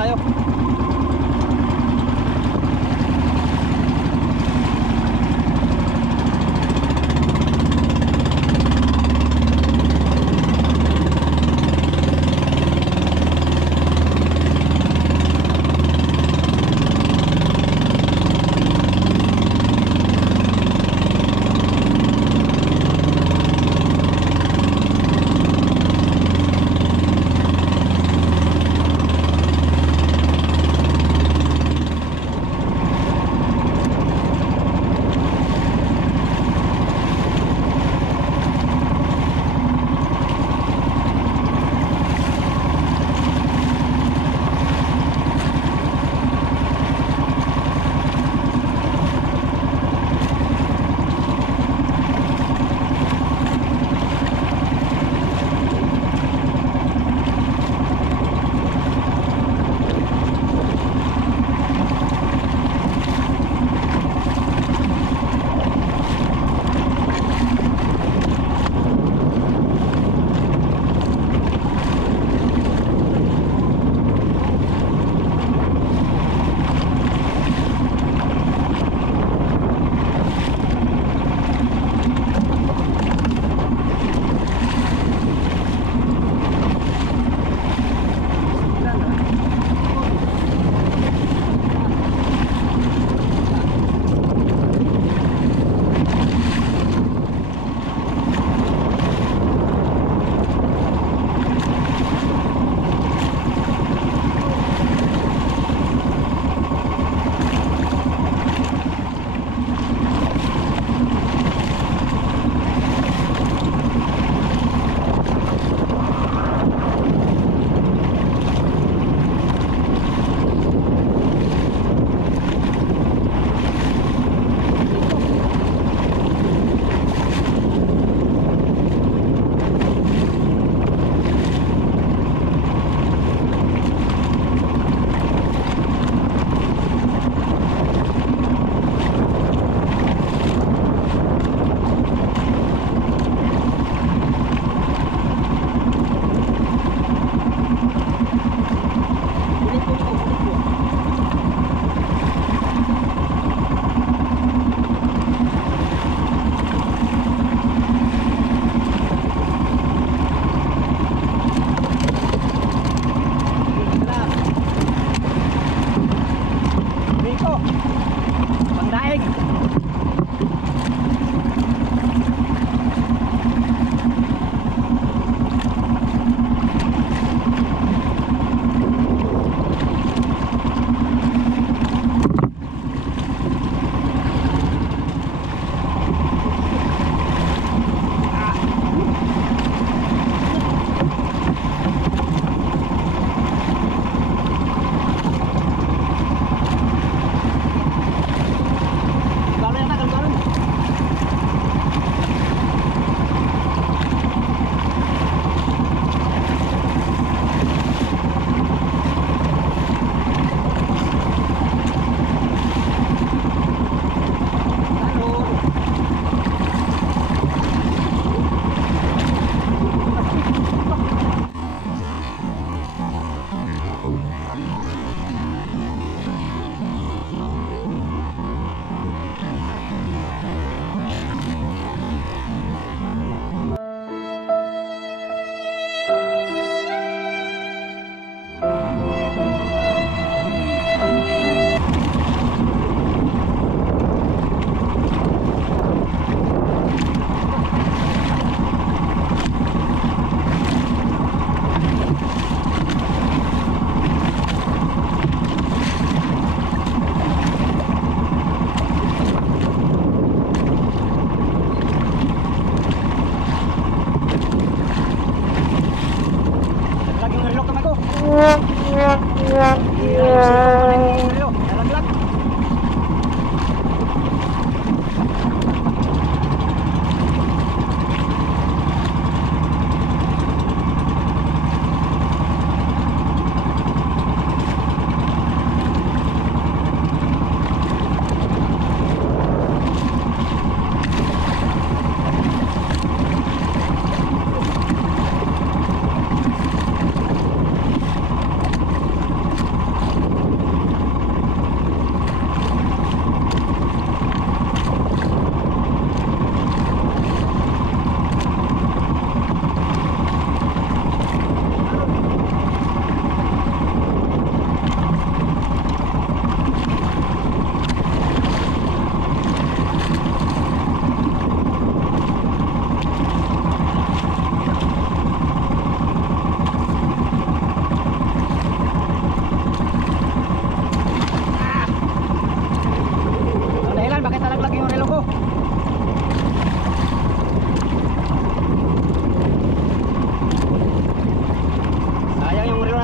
tayo.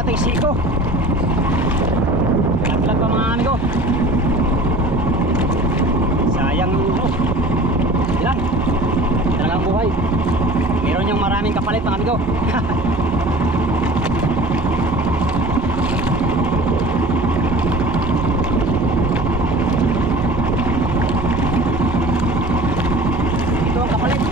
ating siko. Laglag pa mga amigo. Sayang oh. Ilan? Talagang buhay. Meron yung maraming kapalit mga amigo. Ito ang kapalit.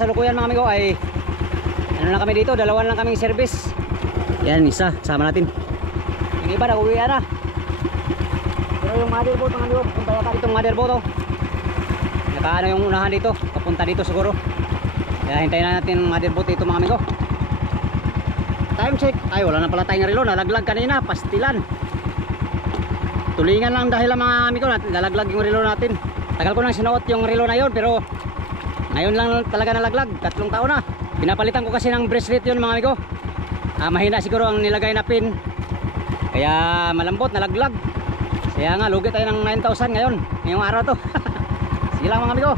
kasalukuyan mga amigo ay ano lang kami dito, dalawa lang kaming service. Yan, isa, sama natin. Yung iba nag-uwi na. Pero yung motherboard mga amigo, punta yata ditong motherboard oh. Nakaano yung unahan dito, papunta dito siguro. Kaya hintayin na natin yung motherboard dito mga amigo. Time check, ay wala na pala tayong relo, nalaglag kanina, pastilan. Tulingan lang dahil mga amigo, nalaglag yung relo natin. Tagal ko nang sinuot yung relo na yun, pero ngayon lang talaga nalaglag, 3 taon na. Pinapalitan ko kasi ng bracelet yun mga amigo. Mahina siguro ang nilagay na pin, kaya malambot, nalaglag. Kaya nga, lugi tayo ng 9,000 ngayon, ngayong araw to. Sige lang mga amigo,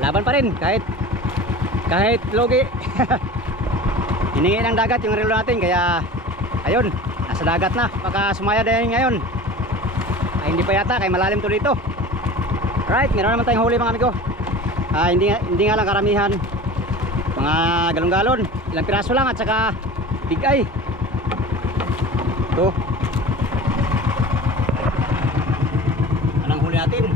laban pa rin, kahit lugi. Hiningi ng dagat yung relo natin, kaya ayun, nasa dagat na. Baka sumaya din ngayon. Ay hindi pa yata, kaya malalim to dito. Right, meron naman tayong huli mga amigo. Hindi nga lang karamihan. Mga galon-galon, ilang piraso lang, at saka big eye. Ito. Anong huli natin?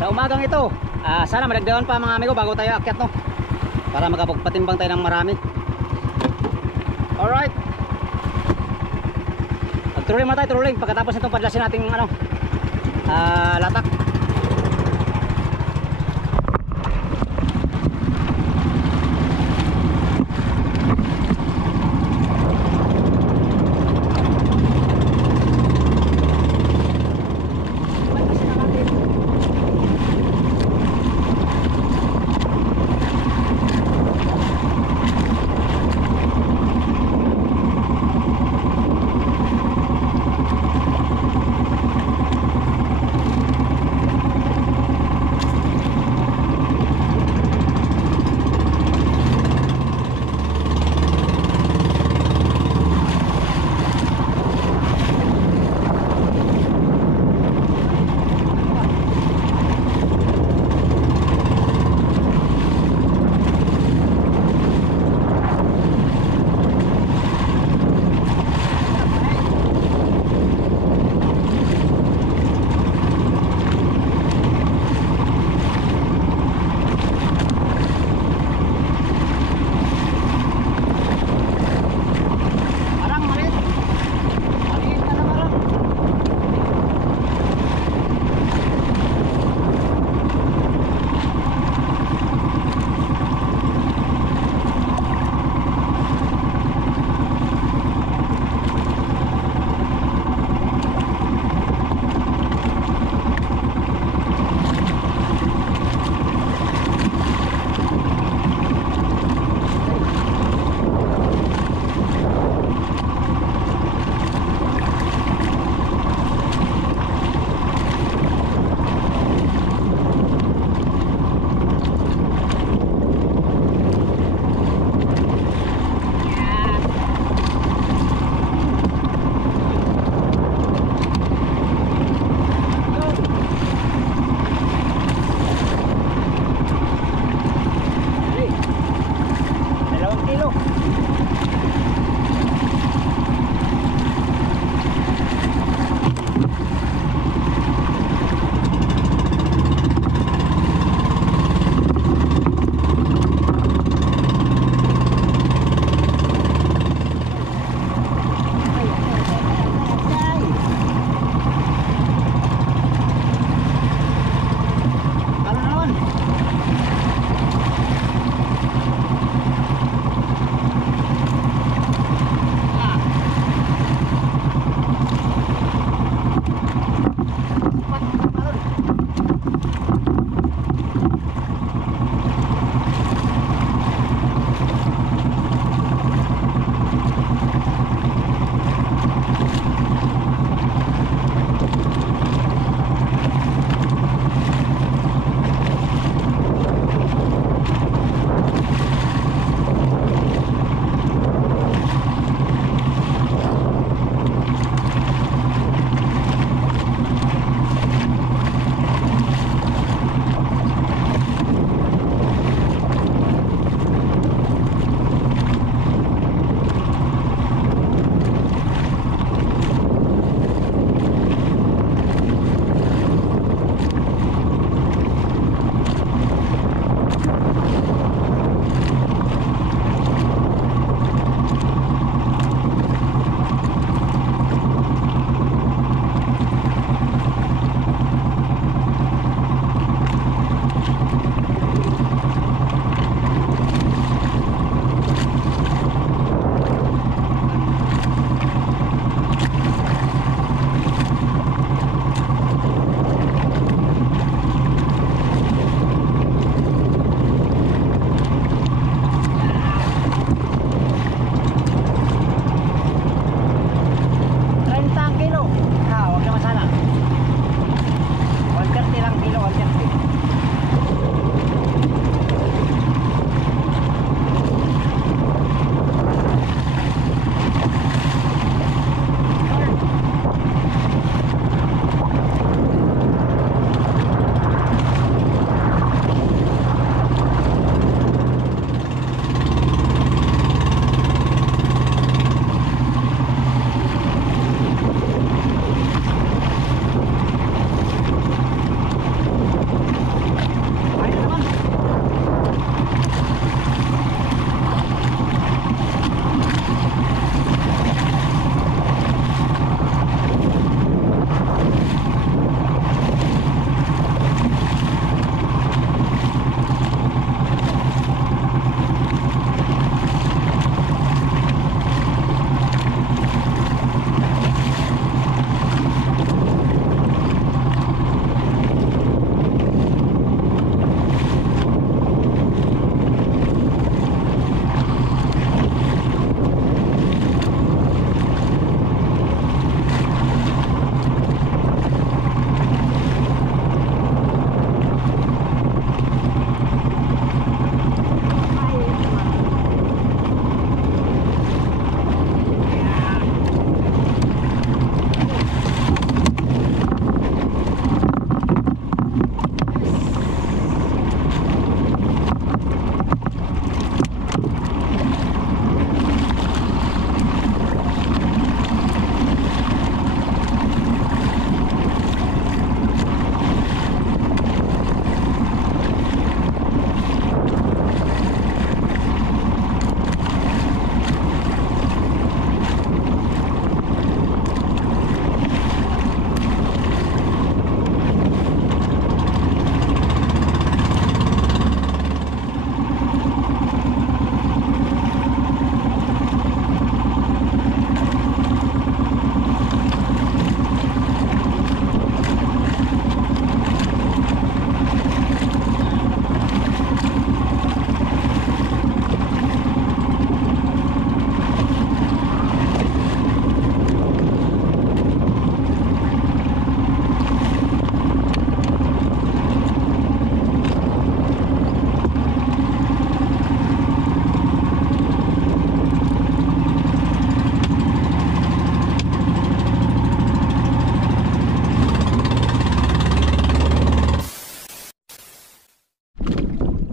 Sa umagang ito, sana madagdagan pa mga amigo bago tayo akyat no, para makapagpatimbang tayo ng marami. Alright, mag-trolling muna tayo, trolling pagkatapos nitong padlasin nating ano, latak.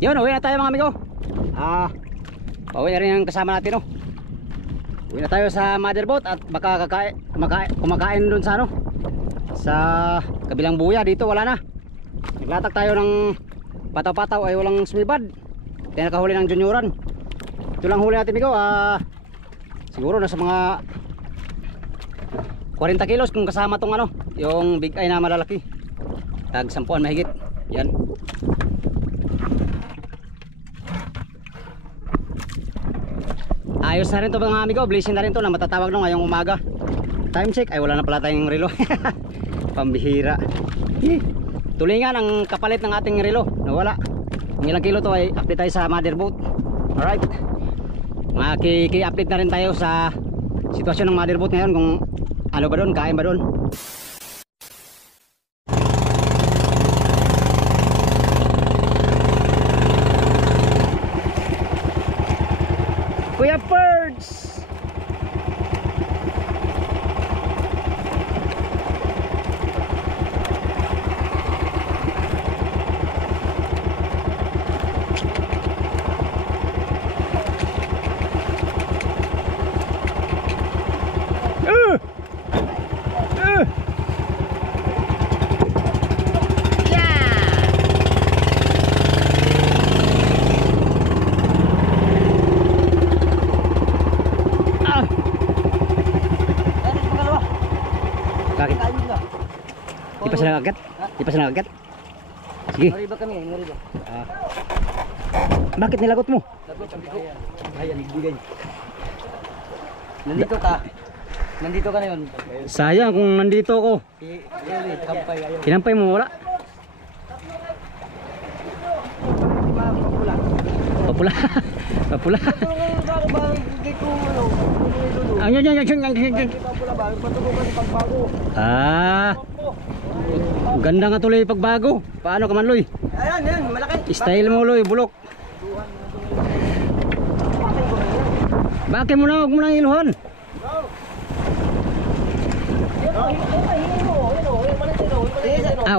Yun, uwi na tayo mga amigo. Pauwi na rin ang kasama natin, no. Uwi na tayo sa motherboat at baka kumakain dun sa ano, sa kabilang buya. Dito wala na. Naglatak tayo ng pataw-pataw ay walang sumibad. Kaya nakahuli ng junioran. Ito lang huli natin, amigo. Siguro nasa mga 40 kilos kung kasama tong ano, yung big eye na malalaki. Tag 10 mahigit. Yan. Ayos na rin to mga amigo, blessing na rin to na matatawag no ngayong umaga. Time check, ay wala na pala tayong relo. Pambihira. Tulingan ang kapalit ng ating relo, nawala. Ang ilang kilo to ay update tayo sa motherboat. Alright. Maki-update na rin tayo sa sitwasyon ng motherboat ngayon, kung ano ba doon, kain ba doon. Kuya Birds! Di pa sila nagagat? Di pa sila nagagat? Sige. Ngariba kami, ngariba. Bakit nilagot mo? Lagot ang bigo. Ayan, ibigay. Nandito ka. Nandito ka na yun. Sayang kung nandito ako. Kampay, ayaw. Kinampay mo wala? Papula. Papula. Ganda nga tuloy pagbago. Paano ka man, Loy? Ayan, yan, malaki. Style mo, Loy, bulok. Bakit mo na, huwag mo nang iluhan.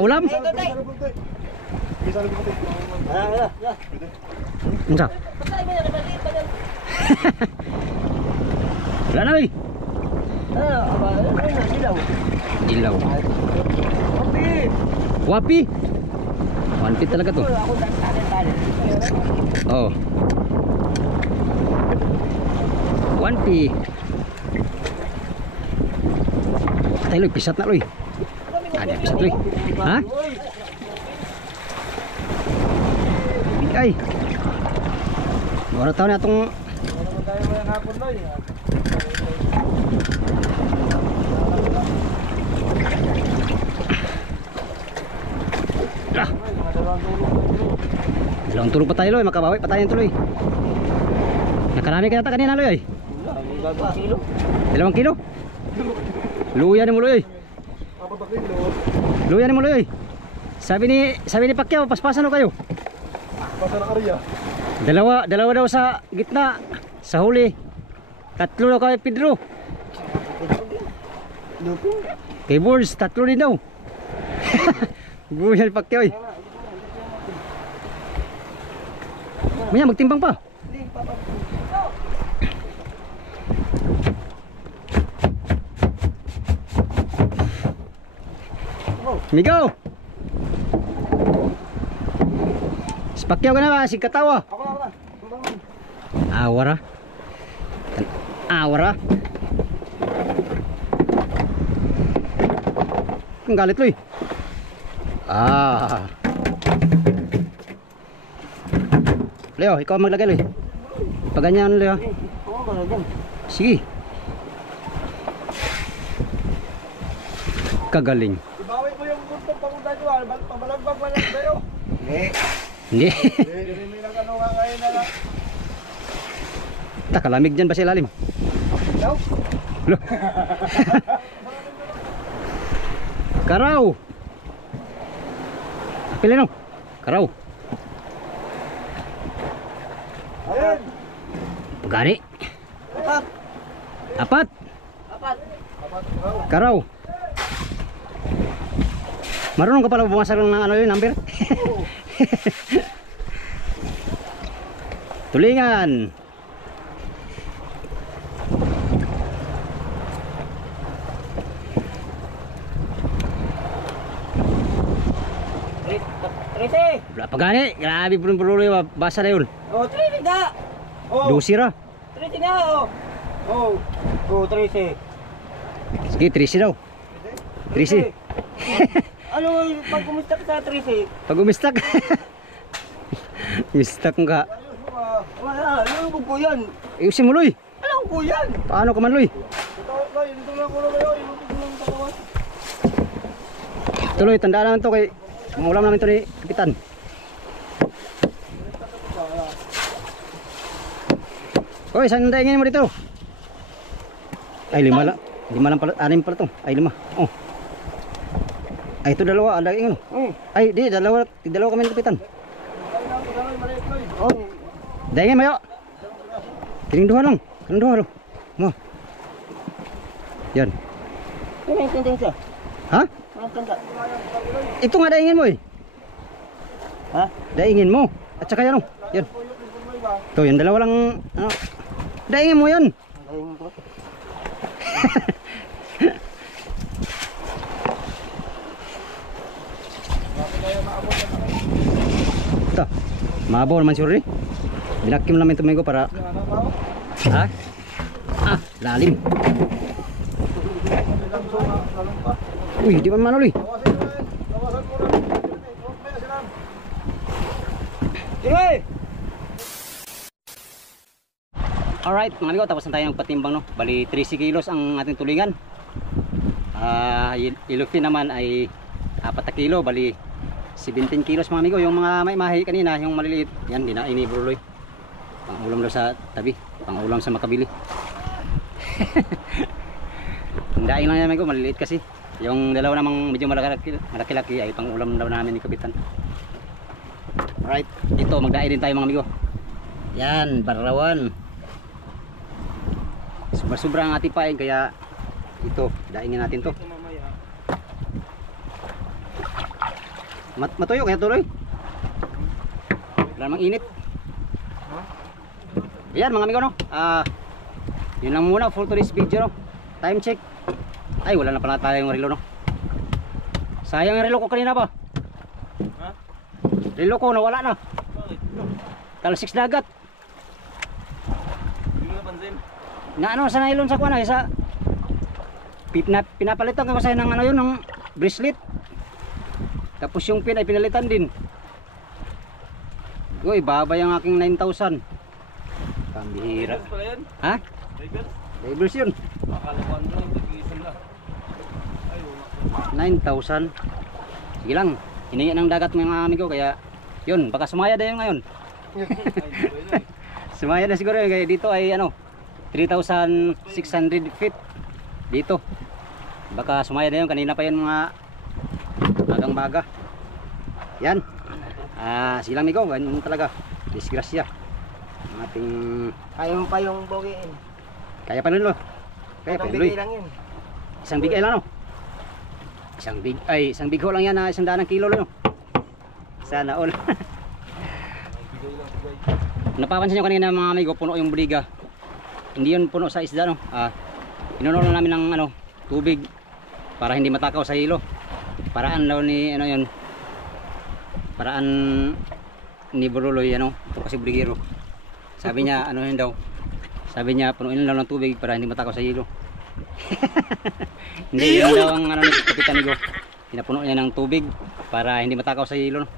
Ulam? Unsa? Wala na, Loy. Dilaw. Wapi. Wapi talaga to. Oh. Wapi. Tay, Loy, pisat na, Loy. Ada pisat, Loy. Ha? Ay. Mura taon na itong dalawang tulog pa tayo, Loy. Makabawi pa tayo tuloy. Nakarami ka yata kanina, Loy. 2 kilo. Luya ni mo, Loy. Luya ni mo, Loy. Sabi ni Pacquiao, paspasan o kayo? Paspasan na kariya. Dalawa daw sa gitna, sa huli. 3 daw kay Pedro. Kay Boards, 3 din daw. Guyan Pacquiao, eh. Maya, magtimbang pa. Migo! Si Pacquiao ka na ba? Si Katawa? Awara. Awara. Ang galit, Loy. Leo, ikaw maglagay, Loy. Paganyan, Leo. Sige. Kagaling. Ibawi mo yung buntong pamunta nyo, pabalagbag mo lang kayo. Hindi. Hindi lang ano nga kayo na lang. Kalamig dyan ba sa ilalim? No? Lo. Karaw. Pili no? Karaw. Ayan. Gani. Apat. Karaw. Marunong ka pala bumasag ng ano yun, number? Tulingan. Trisi! Wala pa gani. Grabe puno-puno yung basa na yun. Oh, Trisi nga! Oh, Lucy ra. Trisi nga! Oh! Oh! Oh, Trisi! Sige, Trisi daw. Trisi. Ano, pag kumusta ka sa Trisi? Pag umistak. Mistak ka. Wala, lulubog ko yan. Ayusin mo, Loy. Alam ko yan. Paano ka man, Loy? Ito lang ko na kayo, ilubog ko lang katawan. Tuloy, tandaan naman to kay mangulam namin to ni Kapitan. Oy, saan ang daingin mo dito? Ay, lima lang. Lima lang pala, anim pala to. Ay, lima. Oh. Ay, ito dalawa, ang daingin. Ay, di, dalawa kami ni Kapitan. Oh, Daingin mayo. Kining duha lang. Kining duha lang. Mo. Yan. ano yung tanda siya? Ha? Ano tanda? Ito nga daingin mo eh. Ha? Daingin mo. At saka yan oh. Yan. Ito, yung dalawa lang. Ano? Daingin mo yan. Ayun ko. Ito. Mabaw naman sure eh. Binakim namin ito ko para. Ha? Ah, lalim. Uy, di man manuloy. Sige! Alright, mga amigo, tapos na tayo ng patimbang no. Bali 30 kilos ang ating tulingan. Ilufin naman ay 4 kilo, bali 17 kilos mga amigo. Yung mga may mahi kanina, yung maliliit, yan dinain ni Bruloy. Pang-ulam daw sa tabi, pang-ulam sa makabili. Hindain lang yan amigo, maliliit kasi. Yung dalawa namang medyo malaki-laki ay pang-ulam daw namin ni Kapitan. Alright, dito magdain din tayo mga amigo. Yan, barawan. Sobra-sobra ang ating pain kaya ito, daingin natin to. Matuyo kaya tuloy. Wala namang init. Ayan mga amigo no. Yun lang muna for today's video no. Time check. Ay wala na pala tayong relo no. Sayang yung relo ko kanina ba? Ha? Relo ko nawala na. Talsik dagat. Hindi na pansin. Na ano sa nylon sa kuan ay sa pinapalitan ko kasi ng ano yun ng bracelet. Tapos yung pin ay pinalitan din. Uy, babay ang aking 9,000. Pambihira. Ha? Divers yun. 9,000. Sige lang. Hiningi ng dagat mga amigo kaya yun, baka sumaya na yun ngayon. Sumaya na siguro yun kaya dito ay ano 3,600 feet dito. Baka sumaya na yun. Kanina pa yun mga bagang baga. Yan. Silang amigo, ganyan talaga. Disgrasya. Ang ating Kaya mo pa yung bogiin. kaya pa nun lo. Kaya pa Bigay nun. lang yun. Isang big ay lang no. Isang big ho lang yan na 100 kilo no. Sana all. Napapansin nyo kanina mga amigo, puno yung briga. Hindi yun puno sa isda no. Pinuno lang namin ng ano, tubig para hindi matakaw sa hilo. Paraan daw ni ano yun. Paraan ni Bruloy ano, kasi brigero. Sabi niya ano yun daw. Sabi niya punuin lang ng tubig para hindi matakaw sa hilo. Hindi yun daw ang ano ni Kapitan Nigo. Pinapuno niya ng tubig para hindi matakaw sa hilo no?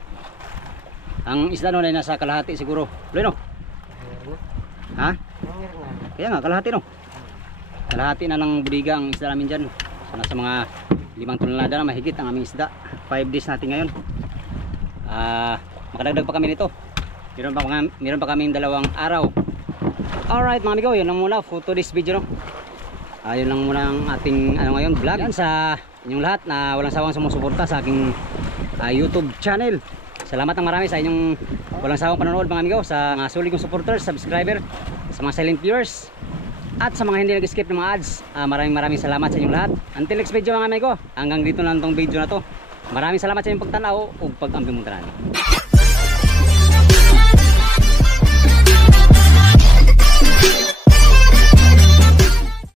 Ang isda no ay nasa kalahati siguro. Luno? Ha? Kaya nga kalahati no. Kalahati na ng briga ang isda namin dyan. So nasa mga 5 tonelada na mahigit ang aming isda. 5 days natin ngayon. Makadagdag pa kami nito. Meron pa kaming 2 araw. Alright mga amigo, yun lang muna for today's video no. Yun lang muna ang ating ano ngayon vlog. Yan sa inyong lahat na walang sawang sumusuporta sa aking YouTube channel. Salamat ng marami sa inyong walang sawang panonood mga amigo, sa mga sulit kong supporters, subscriber, sa mga silent viewers, at sa mga hindi nag-skip ng mga ads. Maraming salamat sa inyong lahat. Until next video mga amigo, hanggang dito lang tong video na to. Maraming salamat sa inyong pagtanaw o pag-ampi mong tanan.